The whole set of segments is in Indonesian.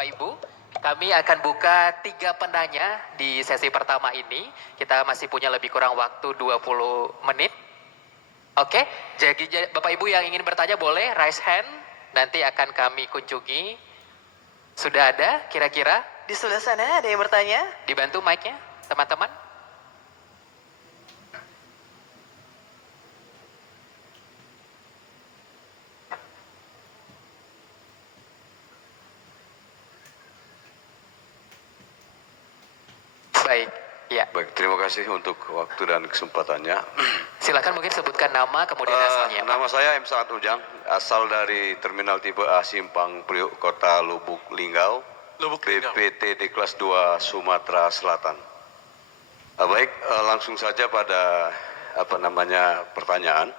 Bapak Ibu. Kami akan buka 3 penanya di sesi pertama ini. Kita masih punya lebih kurang waktu 20 menit. Oke, jadi Bapak Ibu yang ingin bertanya boleh raise hand. Nanti akan kami kunjungi. Sudah ada kira-kira? Di sebelah sana ada yang bertanya? Dibantu mic-nya, teman-teman. Baik, ya. Baik, terima kasih untuk waktu dan kesempatannya. Silakan mungkin sebutkan nama kemudian asalnya. Nama saya M. Saad Ujang, asal dari Terminal Tipe A Simpang Priuk, Kota Lubuk Linggau, BPTD kelas 2 Sumatera Selatan. Baik, langsung saja pada pertanyaan.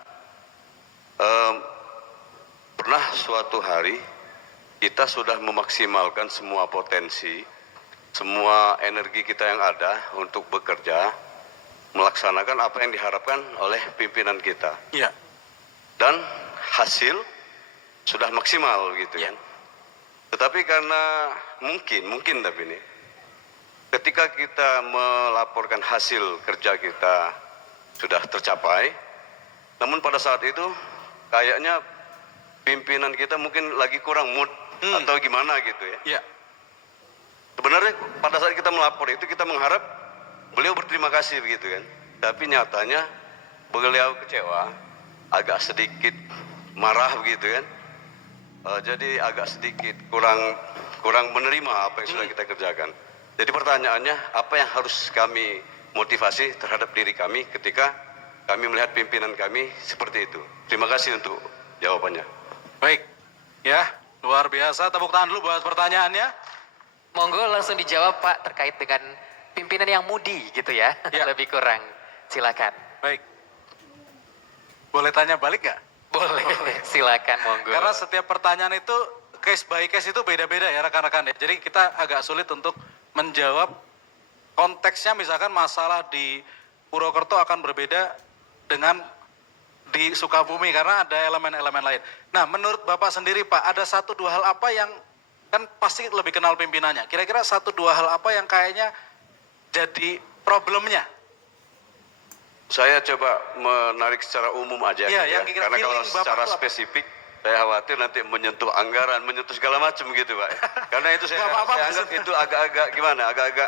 Pernah suatu hari kita sudah memaksimalkan semua potensi, semua energi kita yang ada untuk bekerja, melaksanakan apa yang diharapkan oleh pimpinan kita. Iya. Dan hasil sudah maksimal gitu ya. kan. Tetapi karena mungkin tapi ini, ketika kita melaporkan hasil kerja kita sudah tercapai, namun pada saat itu kayaknya pimpinan kita mungkin lagi kurang mood atau gimana gitu ya. Iya. Sebenarnya pada saat kita melapor itu kita mengharap beliau berterima kasih begitu kan. Tapi nyatanya beliau kecewa, agak sedikit marah begitu kan. Jadi agak sedikit kurang menerima apa yang sudah kita kerjakan. Jadi pertanyaannya, apa yang harus kami motivasi terhadap diri kami ketika kami melihat pimpinan kami seperti itu. Terima kasih untuk jawabannya. Baik, ya luar biasa. Tepuk tangan dulu buat pertanyaannya. Monggo langsung dijawab Pak terkait dengan pimpinan yang mudi gitu ya, Ya. lebih kurang. Silakan. Baik. Boleh tanya balik nggak? Boleh, silakan monggo. Karena setiap pertanyaan itu case by case itu beda-beda ya rekan-rekan ya. Jadi kita agak sulit untuk menjawab konteksnya, misalkan masalah di Purwokerto akan berbeda dengan di Sukabumi karena ada elemen-elemen lain. Nah, menurut Bapak sendiri Pak, ada 1-2 hal apa yang kan pasti lebih kenal pimpinannya. Kira-kira 1-2 hal apa yang kayaknya jadi problemnya? Saya coba menarik secara umum aja, Iya, ya. yang kira-kira Karena kalau feeling Bapak secara itu apa? spesifik, saya khawatir nanti menyentuh anggaran, menyentuh segala macam gitu Pak. Karena itu saya Nggak apa-apa, anggap maksudnya. itu agak-agak gimana, agak-agak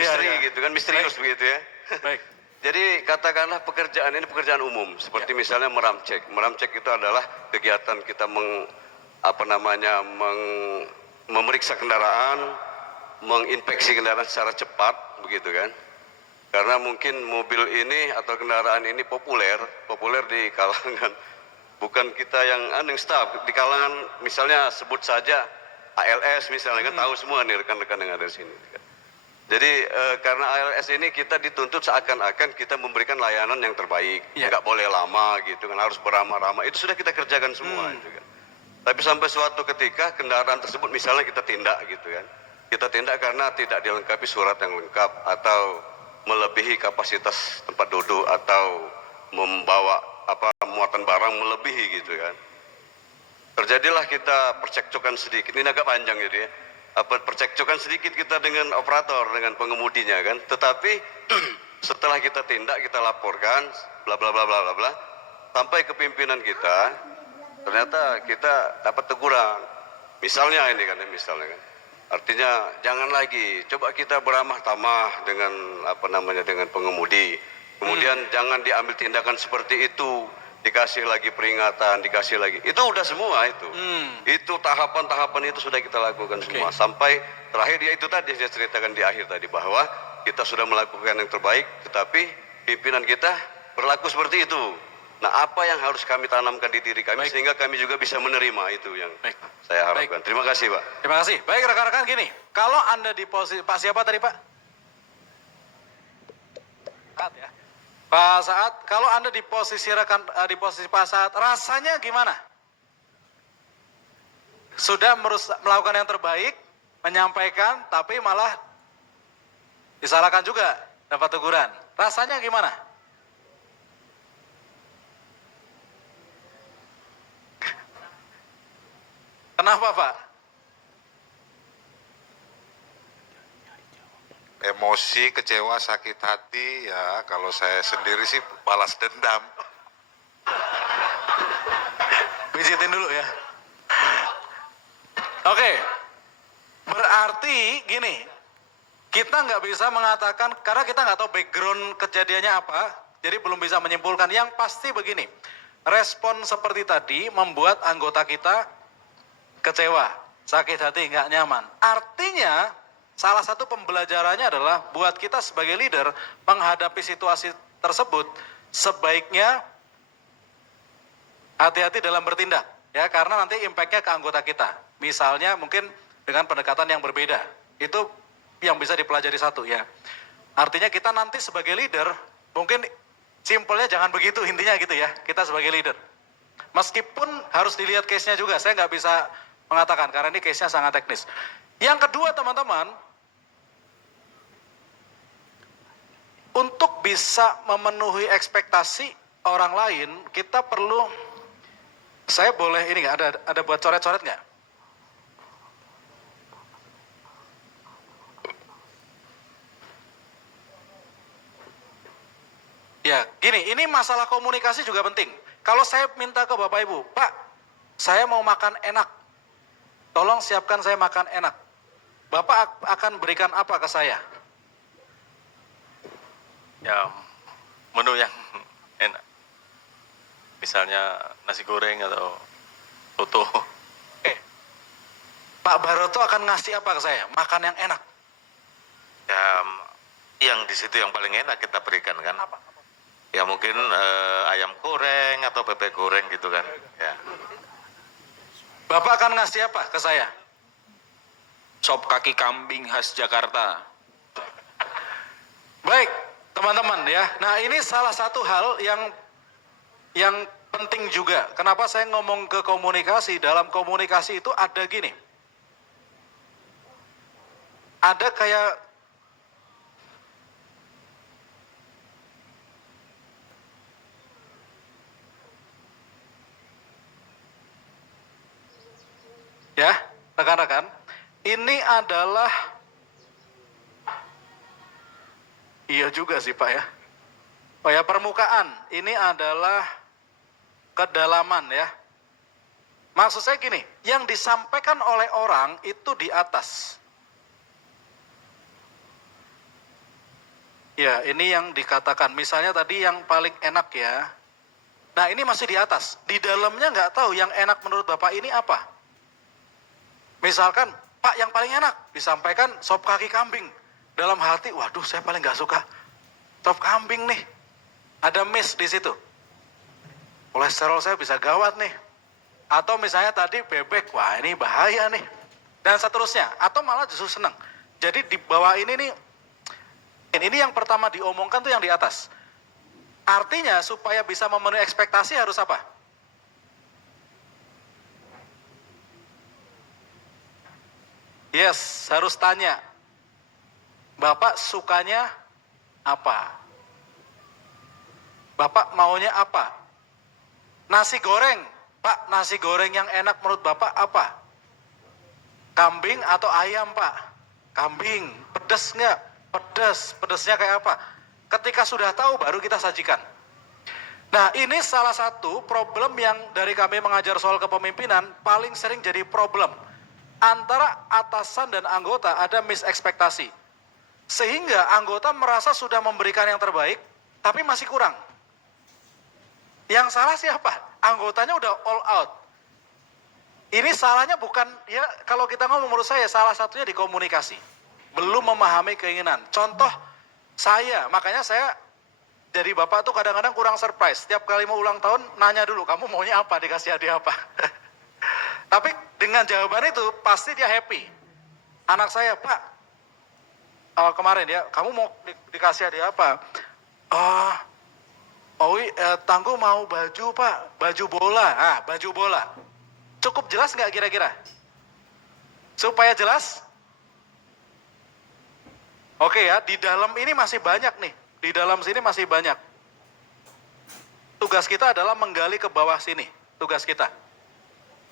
misteri Iya. gitu kan, misterius Baik. begitu ya. Baik. Jadi katakanlah pekerjaan ini pekerjaan umum, seperti misalnya meramcek. Meramcek itu adalah kegiatan kita memeriksa kendaraan, menginspeksi kendaraan secara cepat, begitu kan? Karena mungkin mobil ini atau kendaraan ini populer di kalangan bukan kita yang staff, di kalangan misalnya sebut saja ALS misalnya kan tahu semua nih rekan-rekan yang ada di sini. Jadi karena ALS ini kita dituntut seakan-akan kita memberikan layanan yang terbaik, nggak boleh lama gitu kan, harus beramah-ramah. Itu sudah kita kerjakan semua itu kan. Tapi sampai suatu ketika kendaraan tersebut misalnya kita tindak gitu kan. Kita tindak karena tidak dilengkapi surat yang lengkap atau melebihi kapasitas tempat duduk atau membawa muatan barang melebihi gitu kan. Terjadilah kita percekcokan sedikit, ini agak panjang gitu ya. Percekcokan sedikit kita dengan operator, dengan pengemudinya kan. Tetapi setelah kita tindak, kita laporkan, bla bla bla bla bla bla, sampai ke pimpinan kita, ternyata kita dapat teguran. Misalnya ini kan, artinya jangan lagi, coba kita beramah tamah dengan dengan pengemudi. Kemudian jangan diambil tindakan seperti itu, dikasih lagi peringatan, dikasih lagi. Itu udah semua itu. Itu tahapan-tahapan itu sudah kita lakukan semua. Sampai terakhir ya itu tadi saya ceritakan di akhir tadi bahwa kita sudah melakukan yang terbaik, tetapi pimpinan kita berlaku seperti itu. Nah, apa yang harus kami tanamkan di diri kami sehingga kami juga bisa menerima itu yang saya harapkan. Terima kasih, Pak. Terima kasih. Baik rekan-rekan, gini, kalau Anda di posisi Pak siapa tadi Pak? Saat ya. Pak Saat, kalau Anda di posisi di posisi Pak Saat, rasanya gimana? Sudah melakukan yang terbaik, menyampaikan, tapi malah disalahkan juga, dapat teguran. Rasanya gimana? Kenapa Pak? emosi, kecewa, sakit hati, ya kalau saya sendiri sih balas dendam. Pijitin dulu ya. Oke, berarti gini, kita nggak bisa mengatakan, karena kita nggak tahu background kejadiannya apa, jadi belum bisa menyimpulkan. Yang pasti begini, respon seperti tadi membuat anggota kita kecewa, sakit hati, nggak nyaman. Artinya, salah satu pembelajarannya adalah buat kita sebagai leader menghadapi situasi tersebut, sebaiknya hati-hati dalam bertindak, ya, karena nanti impact-nya ke anggota kita. Misalnya mungkin dengan pendekatan yang berbeda, itu yang bisa dipelajari satu ya. Artinya kita nanti sebagai leader, mungkin simpelnya jangan begitu intinya gitu ya, kita sebagai leader. Meskipun harus dilihat case-nya juga, saya nggak bisa mengatakan, karena ini case-nya sangat teknis. Yang kedua teman-teman, untuk bisa memenuhi ekspektasi orang lain, kita perlu, saya boleh ini nggak, ada buat coret-coret nggak? Ya, gini, ini masalah komunikasi juga penting. Kalau saya minta ke Bapak Ibu, Pak, saya mau makan enak, tolong siapkan saya makan enak. Bapak akan berikan apa ke saya? Ya, menu yang enak. Misalnya nasi goreng atau soto. Pak Baroto akan ngasih apa ke saya? Makan yang enak. Ya, yang di situ yang paling enak kita berikan kan. Apa? Ya mungkin ayam goreng atau bebek goreng gitu kan. Ya. Bapak akan ngasih apa ke saya? Sop kaki kambing khas Jakarta. Baik, teman-teman ya. Nah, ini salah satu hal yang penting juga. Kenapa saya ngomong ke komunikasi? Dalam komunikasi itu ada gini. Ada kayak ya, rekan-rekan, ini adalah, iya juga sih Pak ya. Oh ya, permukaan, ini adalah kedalaman ya. Maksud saya gini, yang disampaikan oleh orang itu di atas. Ya, ini yang dikatakan, misalnya tadi yang paling enak ya. Nah, ini masih di atas. Di dalamnya nggak tahu yang enak menurut Bapak ini apa. Misalkan, Pak yang paling enak disampaikan sop kaki kambing. Dalam hati, waduh saya paling gak suka sop kambing nih. Ada miss di situ. Kolesterol saya bisa gawat nih. Atau misalnya tadi bebek, wah ini bahaya nih. Dan seterusnya. Atau malah justru senang. Jadi di bawah ini nih, ini yang pertama diomongkan tuh yang di atas. Artinya supaya bisa memenuhi ekspektasi harus apa? Yes, harus tanya. Bapak sukanya apa? Bapak maunya apa? Nasi goreng. Pak, nasi goreng yang enak menurut Bapak apa? Kambing atau ayam, Pak? Kambing. Pedas nggak? Pedas. Pedasnya kayak apa? Ketika sudah tahu baru kita sajikan. Nah, ini salah satu problem yang dari kami mengajar soal kepemimpinan paling sering jadi problem. Antara atasan dan anggota ada misekspektasi. Sehingga anggota merasa sudah memberikan yang terbaik, tapi masih kurang. Yang salah siapa? Anggotanya udah all out. Ini salahnya bukan, ya kalau kita ngomong menurut saya, salah satunya di komunikasi. Belum memahami keinginan. Contoh saya, makanya saya jadi bapak tuh kadang-kadang kurang surprise. Setiap kali mau ulang tahun, nanya dulu, kamu maunya apa, dikasih hadiah apa? Tapi dengan jawaban itu pasti dia happy. Anak saya, Pak, kemarin ya, kamu mau dikasih hadiah apa? Tangguh mau baju Pak, baju bola. Ah, baju bola. Cukup jelas nggak kira-kira? Supaya jelas? Oke ya, di dalam ini masih banyak nih. Di dalam sini masih banyak. Tugas kita adalah menggali ke bawah sini. Tugas kita.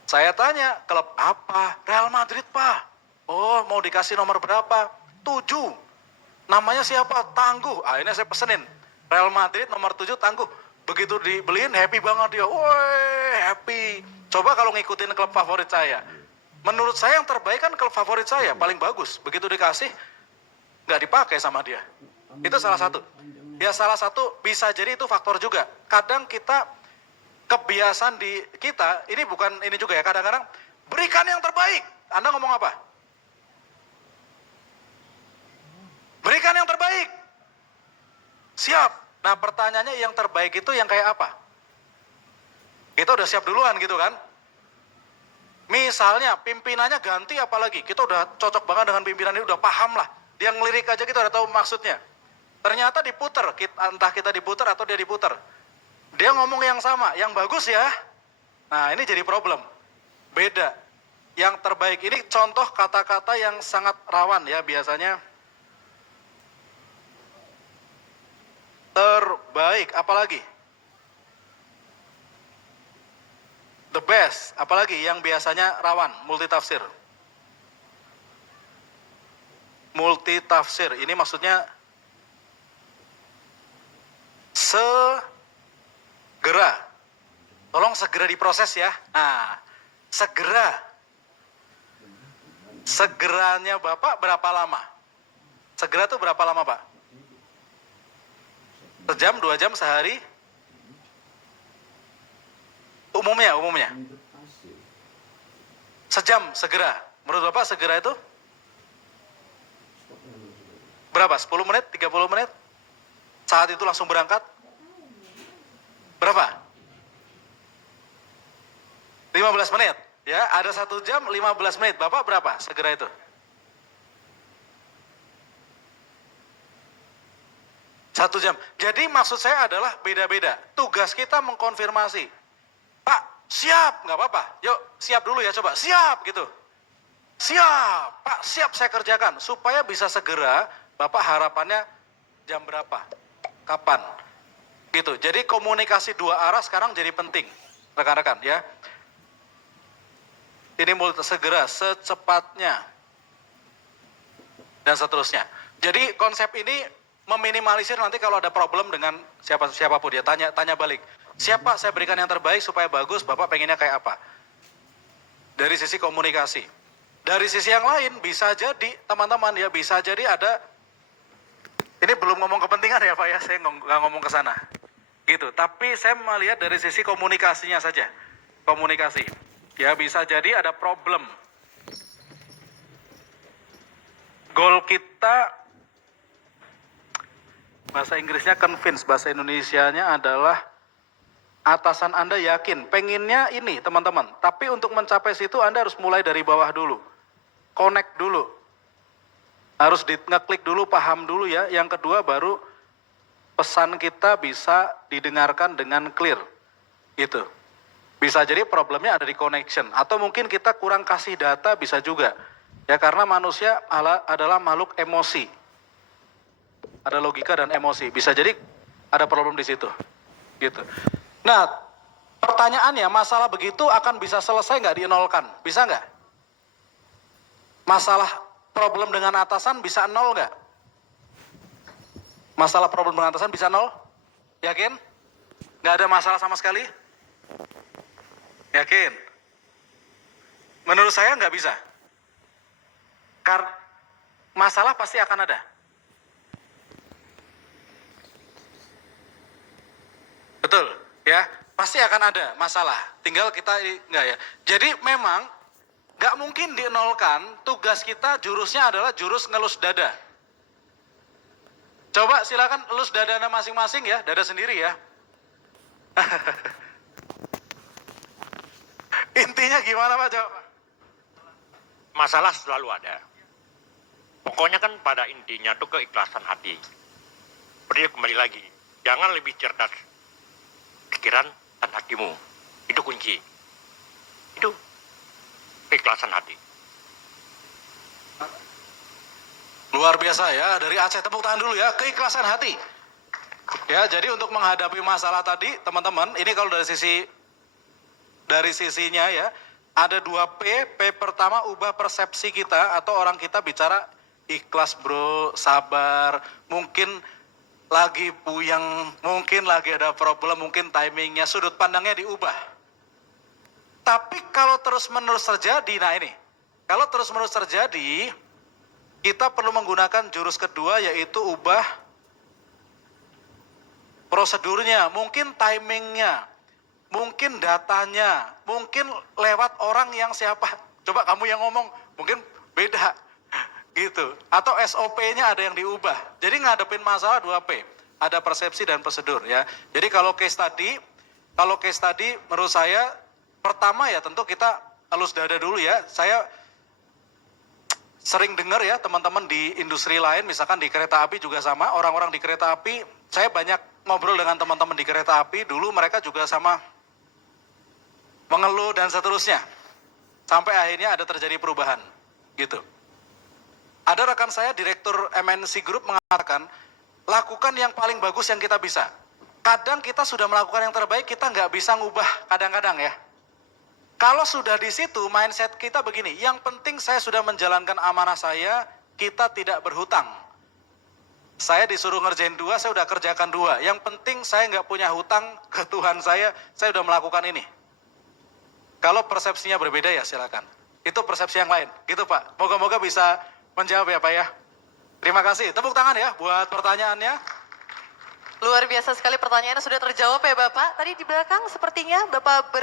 Saya tanya, klub apa? Real Madrid Pak. Oh, mau dikasih nomor berapa? 7. Namanya siapa? Tangguh. Akhirnya saya pesenin. Real Madrid nomor 7 Tangguh. Begitu dibeliin happy banget dia. Woi, happy. Coba kalau ngikutin klub favorit saya. Menurut saya yang terbaik kan klub favorit saya, paling bagus. Begitu dikasih, nggak dipakai sama dia. Itu salah satu. Ya salah satu bisa jadi itu faktor juga. Kadang kita, kebiasaan di kita, ini bukan ini juga ya, kadang-kadang berikan yang terbaik. Anda ngomong apa? Berikan yang terbaik. Siap. Nah pertanyaannya yang terbaik itu yang kayak apa? Kita udah siap duluan gitu kan? Misalnya pimpinannya ganti apalagi, kita udah cocok banget dengan pimpinan ini, udah paham lah. Dia ngelirik aja kita udah tahu maksudnya. Ternyata diputer, entah kita diputer atau dia diputer. Dia ngomong yang sama, yang bagus ya. Nah ini jadi problem. Beda. Yang terbaik ini contoh kata-kata yang sangat rawan ya biasanya. Terbaik, apalagi? The best, apalagi yang biasanya rawan, multitafsir. Multitafsir, ini maksudnya segera. Tolong segera diproses ya. Nah, segera. Segeranya Bapak berapa lama? Segera tuh berapa lama Pak? Sejam, 2 jam, sehari? Umumnya. Sejam, segera. Menurut Bapak segera itu? Berapa? 10 menit? 30 menit? Saat itu langsung berangkat? Berapa? 15 menit. Ya, ada 1 jam 15 menit. Bapak berapa segera itu? 1 jam. Jadi maksud saya adalah beda-beda. Tugas kita mengkonfirmasi. Pak, siap, nggak apa-apa. Yuk, siap dulu ya coba. Siap gitu. Siap, Pak, siap saya kerjakan. Supaya bisa segera, Bapak harapannya jam berapa? Kapan? Gitu. Jadi komunikasi 2 arah sekarang jadi penting. Rekan-rekan ya. Ini mulai segera, secepatnya. Dan seterusnya. Jadi konsep ini meminimalisir nanti kalau ada problem dengan siapapun dia tanya balik. Siapa saya berikan yang terbaik supaya bagus, Bapak pengennya kayak apa? Dari sisi komunikasi. Dari sisi yang lain bisa jadi teman-teman ya bisa jadi ada ini belum ngomong kepentingan ya Pak ya, saya nggak ngomong ke sana. Gitu. Tapi saya melihat dari sisi komunikasinya saja. Komunikasi. Ya bisa jadi ada problem. Goal kita bahasa Inggrisnya convince, bahasa Indonesianya adalah atasan Anda yakin, pengennya ini teman-teman. Tapi untuk mencapai situ Anda harus mulai dari bawah dulu. Connect dulu. Harus ngeklik dulu, paham dulu ya. Yang kedua baru pesan kita bisa didengarkan dengan clear. Itu. Bisa jadi problemnya ada di connection. Atau mungkin kita kurang kasih data bisa juga. Ya karena manusia adalah makhluk emosi. Ada logika dan emosi. Bisa jadi ada problem di situ. Gitu. Nah, pertanyaannya masalah begitu akan bisa selesai nggak dienolkan? Bisa nggak? Masalah problem dengan atasan bisa nol nggak? Masalah problem dengan atasan bisa nol? Yakin? Nggak ada masalah sama sekali? Yakin? Menurut saya nggak bisa. Karena masalah pasti akan ada. Betul, ya. Pasti akan ada masalah. Tinggal kita enggak ya. Jadi memang enggak mungkin dienolkan. Tugas kita jurusnya adalah jurus ngelus dada. Coba silakan elus dada Anda masing-masing ya, dada sendiri ya. Intinya gimana Pak? Coba. Masalah selalu ada. Pokoknya kan pada intinya tuh keikhlasan hati. Seperti kembali lagi, jangan lebih cerdas pikiran dan hatimu. Itu kunci. Itu keikhlasan hati. Luar biasa ya, dari Aceh tepuk tangan dulu ya, keikhlasan hati. Ya, jadi untuk menghadapi masalah tadi, teman-teman, ini kalau dari sisinya ya, ada 2 P. P pertama ubah persepsi kita atau orang kita bicara ikhlas bro, sabar, mungkin lagi puyeng, mungkin lagi ada problem, mungkin timingnya, sudut pandangnya diubah. Tapi kalau terus-menerus terjadi, nah ini, kalau terus-menerus terjadi, kita perlu menggunakan jurus kedua yaitu ubah prosedurnya, mungkin timingnya, mungkin datanya, mungkin lewat orang yang siapa. Coba kamu yang ngomong, mungkin beda gitu. Atau SOP-nya ada yang diubah. Jadi ngadepin masalah 2P, ada persepsi dan prosedur ya. Jadi kalau case tadi menurut saya pertama ya tentu kita halus dada dulu ya. Saya sering dengar ya teman-teman di industri lain, misalkan di kereta api juga sama, orang-orang di kereta api, saya banyak ngobrol dengan teman-teman di kereta api, dulu mereka juga sama mengeluh dan seterusnya. Sampai akhirnya ada terjadi perubahan gitu. Ada rekan saya, direktur MNC Group mengatakan, lakukan yang paling bagus yang kita bisa. Kadang kita sudah melakukan yang terbaik, kita nggak bisa ngubah kadang-kadang ya. Kalau sudah di situ, mindset kita begini, yang penting saya sudah menjalankan amanah saya, kita tidak berhutang. Saya disuruh ngerjain 2, saya udah kerjakan 2. Yang penting saya nggak punya hutang ke Tuhan saya udah melakukan ini. Kalau persepsinya berbeda ya silakan. Itu persepsi yang lain, gitu Pak. Moga-moga bisa menjawab ya Pak ya. Terima kasih. Tepuk tangan ya buat pertanyaannya. Luar biasa sekali pertanyaannya sudah terjawab ya Bapak. Tadi di belakang sepertinya Bapak